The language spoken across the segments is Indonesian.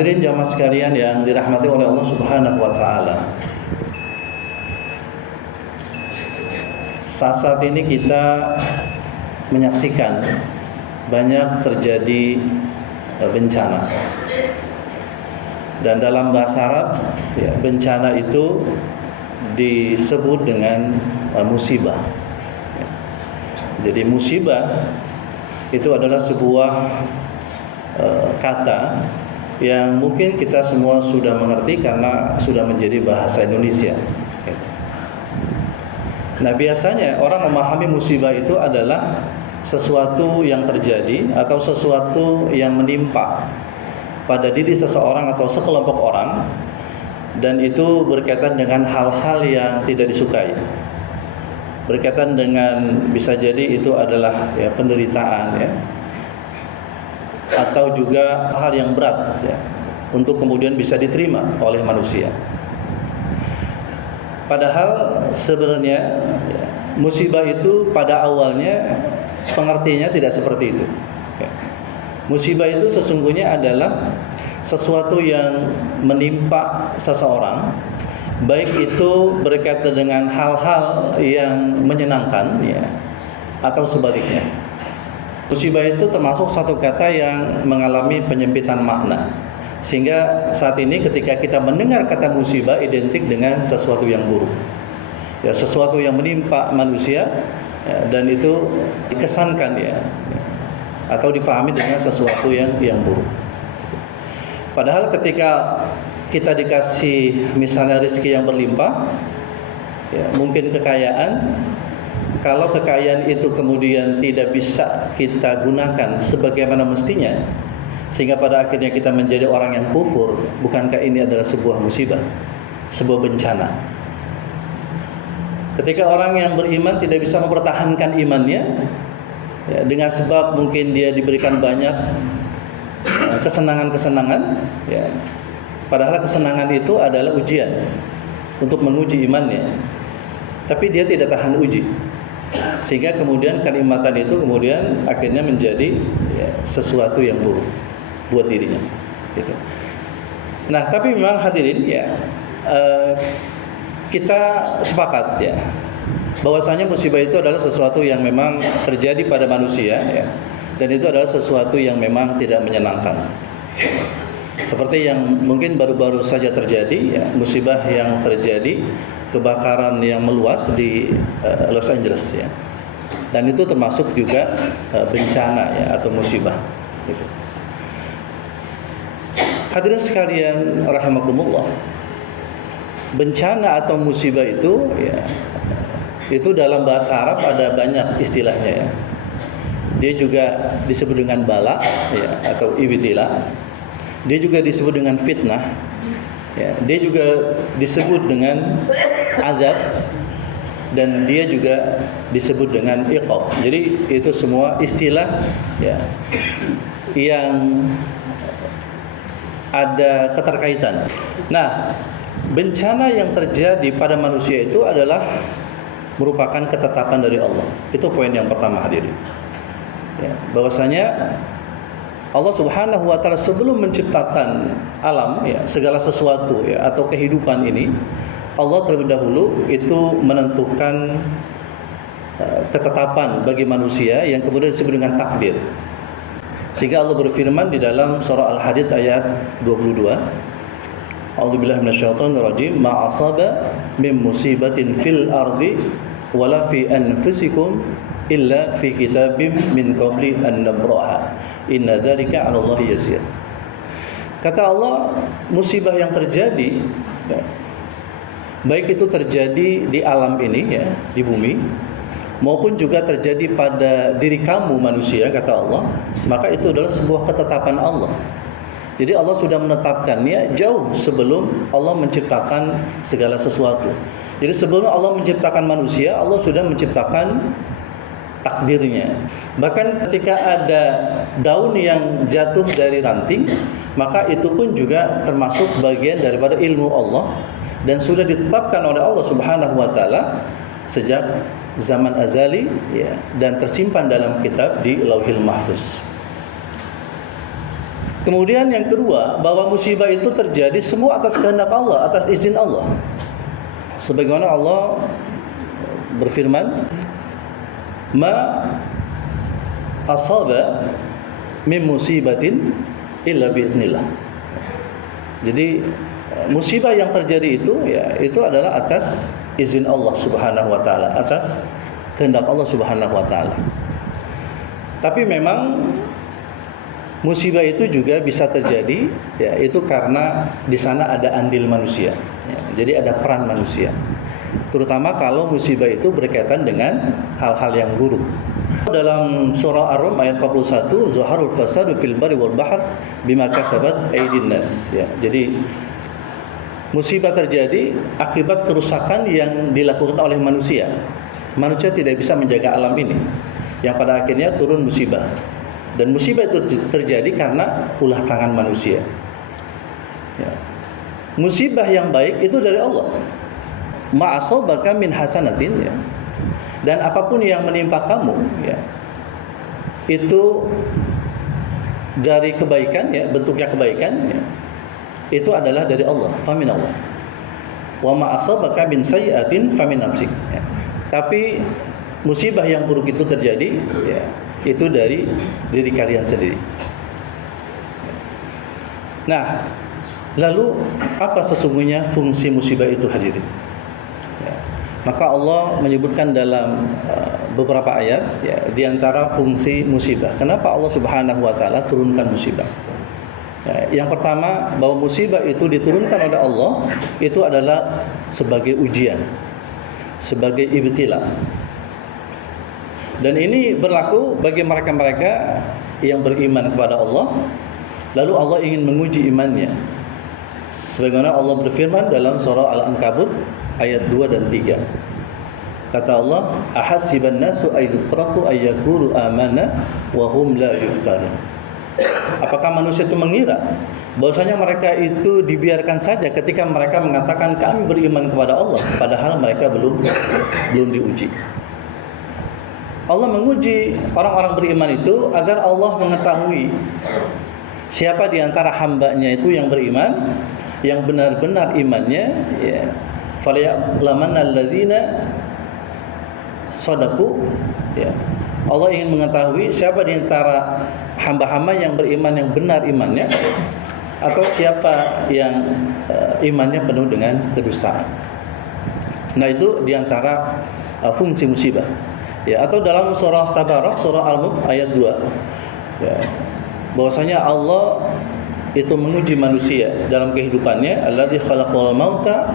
Hadirin jamaah sekalian yang dirahmati oleh Allah Subhanahu wa taala. Saat ini kita menyaksikan banyak terjadi bencana. Dan dalam bahasa Arab, ya, bencana itu disebut dengan musibah. Jadi musibah itu adalah sebuah kata yang mungkin kita semua sudah mengerti karena sudah menjadi bahasa Indonesia. Nah, biasanya orang memahami musibah itu adalah sesuatu yang terjadi atau sesuatu yang menimpa pada diri seseorang atau sekelompok orang, dan itu berkaitan dengan hal-hal yang tidak disukai. Berkaitan dengan, bisa jadi itu adalah ya, penderitaan, ya, atau juga hal yang berat, ya, untuk kemudian bisa diterima oleh manusia. Padahal sebenarnya ya, musibah itu pada awalnya pengertiannya tidak seperti itu. Ya. Musibah itu sesungguhnya adalah sesuatu yang menimpa seseorang, baik itu berkaitan dengan hal-hal yang menyenangkan, ya, atau sebaliknya. Musibah itu termasuk satu kata yang mengalami penyempitan makna, sehingga saat ini ketika kita mendengar kata musibah identik dengan sesuatu yang buruk, ya, sesuatu yang menimpa manusia, ya, dan itu dikesankan, ya, atau difahami dengan sesuatu yang buruk. Padahal ketika kita dikasih misalnya rezeki yang berlimpah, ya, mungkin kekayaan, kalau kekayaan itu kemudian tidak bisa kita gunakan sebagaimana mestinya, sehingga pada akhirnya kita menjadi orang yang kufur, bukankah ini adalah sebuah musibah, sebuah bencana? Ketika orang yang beriman tidak bisa mempertahankan imannya, ya, dengan sebab mungkin dia diberikan banyak kesenangan-kesenangan, ya, padahal kesenangan itu adalah ujian untuk menguji imannya, tapi dia tidak tahan uji, sehingga kemudian kenikmatan itu kemudian akhirnya menjadi, ya, sesuatu yang buruk buat dirinya, gitu. Nah, tapi memang hadirin, ya, kita sepakat, ya, bahwasanya musibah itu adalah sesuatu yang memang terjadi pada manusia, ya, dan itu adalah sesuatu yang memang tidak menyenangkan. Seperti yang mungkin baru-baru saja terjadi, ya, musibah yang terjadi, kebakaran yang meluas di Los Angeles, ya, dan itu termasuk juga bencana, ya, atau musibah, gitu. Hadirin sekalian rahimakumullah, bencana atau musibah itu, ya, itu dalam bahasa Arab ada banyak istilahnya, ya. Dia juga disebut dengan bala, ya, atau ibtila. Dia juga disebut dengan fitnah, ya. Dia juga disebut dengan azab, dan dia juga disebut dengan iqab. Jadi itu semua istilah, ya, yang ada keterkaitan. Nah, bencana yang terjadi pada manusia itu adalah merupakan ketetapan dari Allah. Itu poin yang pertama, hadirin. Ya, bahwasanya Allah Subhanahu wa taala sebelum menciptakan alam, ya, segala sesuatu, ya, atau kehidupan ini, Allah terlebih dahulu itu menentukan ketetapan bagi manusia yang kemudian disebut dengan takdir. Sehingga Allah berfirman di dalam surah Al-Hadid ayat 22, A'udzubillahi minasyaitonir rajim, ma asaba min musibatin fil ardi wala fi anfusikum illa fi kitabim min qabli an nabraha inna dzalika 'ala Allahi yasir. Kata Allah, musibah yang terjadi, ya, baik itu terjadi di alam ini, ya, di bumi, maupun juga terjadi pada diri kamu manusia, kata Allah, maka itu adalah sebuah ketetapan Allah. Jadi Allah sudah menetapkannya jauh sebelum Allah menciptakan segala sesuatu. Jadi sebelum Allah menciptakan manusia, Allah sudah menciptakan takdirnya. Bahkan ketika ada daun yang jatuh dari ranting, maka itu pun juga termasuk bagian daripada ilmu Allah, dan sudah ditetapkan oleh Allah Subhanahu wa taala sejak zaman azali, ya, dan tersimpan dalam kitab di Lauhil Mahfuz. Kemudian yang kedua, bahwa musibah itu terjadi semua atas kehendak Allah, atas izin Allah. Sebagaimana Allah berfirman, "Ma asaba min musibatin illa biiznillah." Jadi musibah yang terjadi itu ya itu adalah atas izin Allah Subhanahu wa taala, atas kehendak Allah Subhanahu wa taala. Tapi memang musibah itu juga bisa terjadi ya itu karena di sana ada andil manusia. Ya, jadi ada peran manusia. Terutama kalau musibah itu berkaitan dengan hal-hal yang buruk. Dalam surah Ar-Rum ayat 41, "Zaharul fasadu fil barri wal bahr bima kasabat aydin nas." Ya, jadi musibah terjadi akibat kerusakan yang dilakukan oleh manusia. Manusia tidak bisa menjaga alam ini, yang pada akhirnya turun musibah. Dan musibah itu terjadi karena ulah tangan manusia. Ya. Musibah yang baik itu dari Allah. Ma'asabaka min hasanatin ya. Dan apapun yang menimpa kamu ya, itu dari kebaikan ya, bentuknya kebaikan ya, itu adalah dari Allah, famin Allah. Wa ma'asabaka min sayyi'atin famin nafsik ya. Tapi musibah yang buruk itu terjadi ya, itu dari diri kalian sendiri. Nah, lalu apa sesungguhnya fungsi musibah itu hadirin? Ya. Maka Allah menyebutkan dalam beberapa ayat ya, di antara fungsi musibah. Kenapa Allah Subhanahu wa taala turunkan musibah? Ya, yang pertama, bahwa musibah itu diturunkan oleh Allah itu adalah sebagai ujian, sebagai ibtila. Dan ini berlaku bagi mereka-mereka yang beriman kepada Allah, lalu Allah ingin menguji imannya. Sebagaimana Allah berfirman dalam surah Al-Ankabut ayat 2 dan 3. Kata Allah, "Ahasiban nasu ayyatraku ayyaqulu amanna wa hum la yuftanun." Apakah manusia itu mengira bahwasanya mereka itu dibiarkan saja ketika mereka mengatakan kami beriman kepada Allah, padahal mereka belum diuji. Allah menguji orang-orang beriman itu agar Allah mengetahui siapa di antara hambanya itu yang beriman, yang benar-benar imannya ya. Falya'lamanna alladzina shadaqu ya. Allah ingin mengetahui siapa di antara hamba-hamba yang beriman yang benar imannya, atau siapa yang imannya penuh dengan kedustaan. Nah, itu di antara fungsi musibah. Ya, atau dalam surah Tabarak, surah Al-Mulk ayat 2. Ya, bahwasanya Allah itu menguji manusia dalam kehidupannya, alladzi khalaqal mauta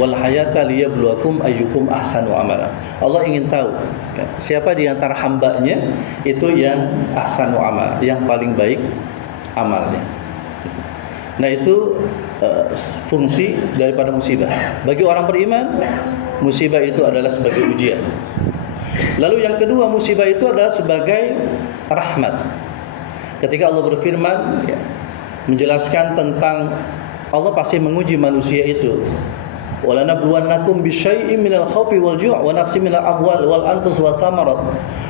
wal hayata liyabluwakum ayyukum ahsanu amala. Allah ingin tahu ya, siapa di antara hambanya itu yang ahsanu amal, yang paling baik amalnya. Nah, itu fungsi daripada musibah. Bagi orang beriman, musibah itu adalah sebagai ujian. Lalu yang kedua, musibah itu adalah sebagai rahmat. Ketika Allah berfirman ya, menjelaskan tentang Allah pasti menguji manusia itu. "Walanabluwannakum bisyai'im minal khaufi wal ju' wa naqsin minal amwal wal anfus was thamarat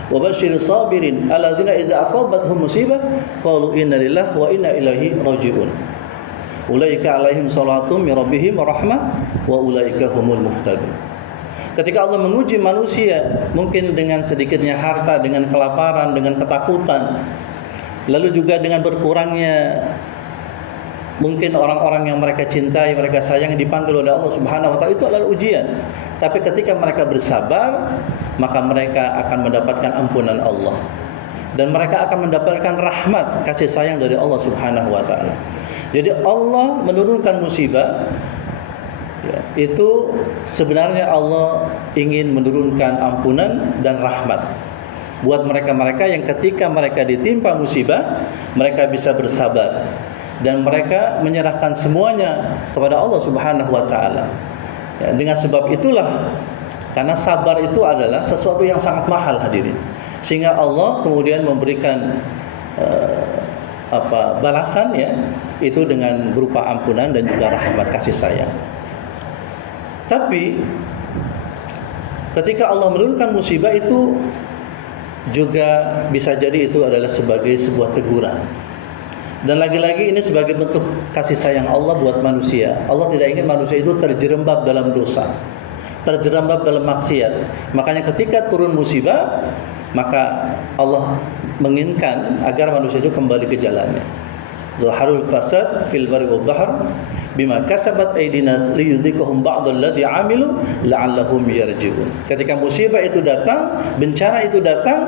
wa basyirus sabirin alladzina idza asabathum musibah qalu inna lillahi wa inna ilaihi raji'un. Ulaika 'alaihim shalatum min rabbihim rahmah wa ulaika humul muhtadun." Ketika Allah menguji manusia, mungkin dengan sedikitnya harta, dengan kelaparan, dengan ketakutan, lalu juga dengan berkurangnya mungkin orang-orang yang mereka cintai, mereka sayang, dipanggil oleh Allah Subhanahu wa taala, itu adalah ujian. Tapi ketika mereka bersabar, maka mereka akan mendapatkan ampunan Allah. Dan mereka akan mendapatkan rahmat, kasih sayang dari Allah Subhanahu wa taala. Jadi Allah menurunkan musibah ya, itu sebenarnya Allah ingin menurunkan ampunan dan rahmat buat mereka-mereka yang ketika mereka ditimpa musibah, mereka bisa bersabar dan mereka menyerahkan semuanya kepada Allah Subhanahu wa taala. Ya, dengan sebab itulah, karena sabar itu adalah sesuatu yang sangat mahal hadirin, sehingga Allah kemudian memberikan balasan ya, itu dengan berupa ampunan dan juga rahmat kasih sayang. Tapi ketika Allah menurunkan musibah itu juga bisa jadi itu adalah sebagai sebuah teguran. Dan lagi-lagi ini sebagai bentuk kasih sayang Allah buat manusia. Allah tidak ingin manusia itu terjerembab dalam dosa, terjerembab dalam maksiat. Makanya ketika turun musibah, maka Allah menginginkan agar manusia itu kembali ke jalannya. Zaharul fasad fil barri wal bahr bima kasabat aydinas liyudhikahum ba'dalladzi 'amilu la'allahum yarji'un. Ketika musibah itu datang, bencana itu datang,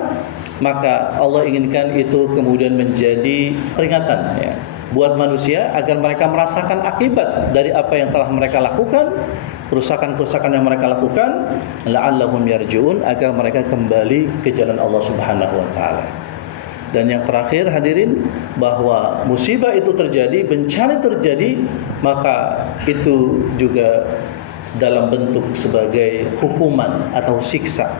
maka Allah inginkan itu kemudian menjadi peringatan ya, buat manusia agar mereka merasakan akibat dari apa yang telah mereka lakukan, kerusakan-kerusakan yang mereka lakukan, la'allahum yarji'un, agar mereka kembali ke jalan Allah Subhanahu wa taala. Dan yang terakhir hadirin, bahwa musibah itu terjadi, bencana terjadi, maka itu juga dalam bentuk sebagai hukuman atau siksa.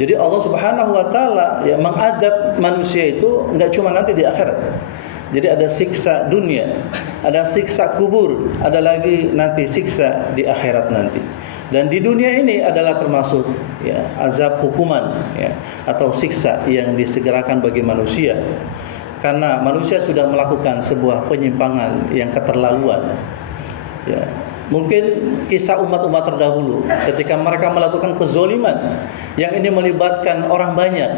Jadi Allah Subhanahu wa taala ya mengadab manusia itu enggak cuma nanti di akhirat. Jadi ada siksa dunia, ada siksa kubur, ada lagi nanti siksa di akhirat nanti. Dan di dunia ini adalah termasuk ya, azab hukuman ya, atau siksa yang disegerakan bagi manusia. Karena manusia sudah melakukan sebuah penyimpangan yang keterlaluan. Ya, mungkin kisah umat-umat terdahulu ketika mereka melakukan kezoliman yang ini melibatkan orang banyak,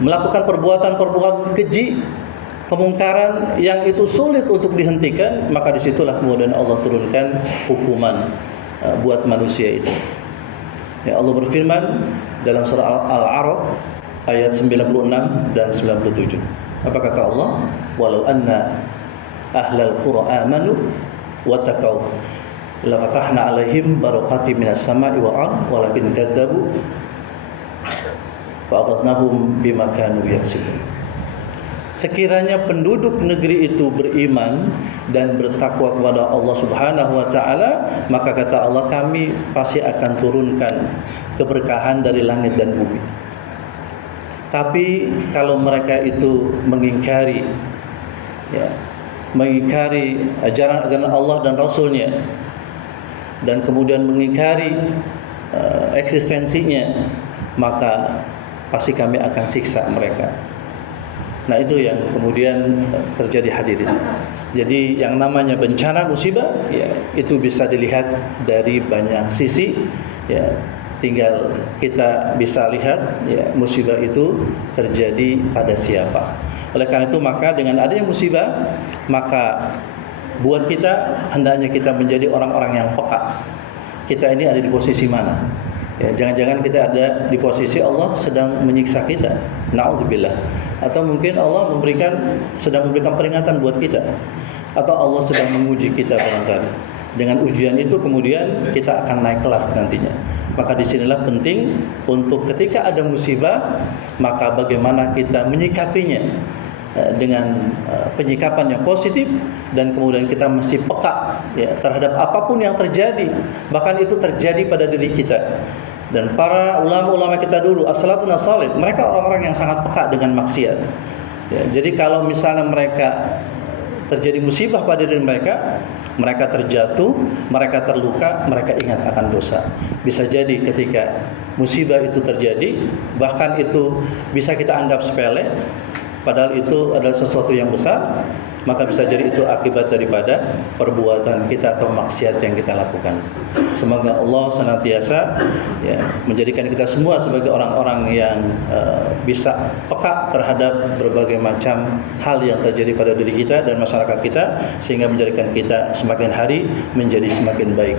melakukan perbuatan-perbuatan keji, kemungkaran yang itu sulit untuk dihentikan, maka disitulah kemudian Allah turunkan hukuman buat manusia itu. Ya, Allah berfirman dalam surah Al-A'raf ayat 96 dan 97. Apa kata Allah? Walau anna ahlal qura amanu wattaqau la fatahna 'alaihim barakatim minas sama'i wal ardh walakin kadzabu fa aghadnahum bima kanu yaksibun. Sekiranya penduduk negeri itu beriman dan bertakwa kepada Allah Subhanahu wa taala, maka kata Allah, kami pasti akan turunkan keberkahan dari langit dan bumi. Tapi kalau mereka itu mengingkari ya, mengingkari ajaran-ajaran Allah dan Rasul-Nya, dan kemudian mengingkari eksistensinya, maka pasti kami akan siksa mereka. Nah, itu yang kemudian terjadi hadirin. Jadi yang namanya bencana musibah ya, itu bisa dilihat dari banyak sisi ya. Tinggal kita bisa lihat ya, musibah itu terjadi pada siapa. Oleh karena itu, maka dengan adanya musibah, maka buat kita hendaknya kita menjadi orang-orang yang peka. Kita ini ada di posisi mana? Ya, jangan-jangan kita ada di posisi Allah sedang menyiksa kita. Na'udzubillah. Atau mungkin Allah sedang memberikan peringatan buat kita. Atau Allah sedang menguji kita barangkali. Dengan ujian itu kemudian kita akan naik kelas nantinya. Maka disinilah penting untuk ketika ada musibah, maka bagaimana kita menyikapinya dengan penyikapan yang positif, dan kemudian kita masih peka ya, terhadap apapun yang terjadi, bahkan itu terjadi pada diri kita. Dan para ulama-ulama kita dulu, as-salafun as-salih, mereka orang-orang yang sangat peka dengan maksiat ya, jadi kalau misalnya mereka terjadi musibah pada diri mereka, mereka terjatuh, mereka terluka, mereka ingat akan dosa. Bisa jadi ketika musibah itu terjadi, bahkan itu bisa kita anggap sepele, padahal itu adalah sesuatu yang besar, maka bisa jadi itu akibat daripada perbuatan kita atau maksiat yang kita lakukan. Semoga Allah senantiasa ya, menjadikan kita semua sebagai orang-orang yang bisa peka terhadap berbagai macam hal yang terjadi pada diri kita dan masyarakat kita, sehingga menjadikan kita semakin hari menjadi semakin baik.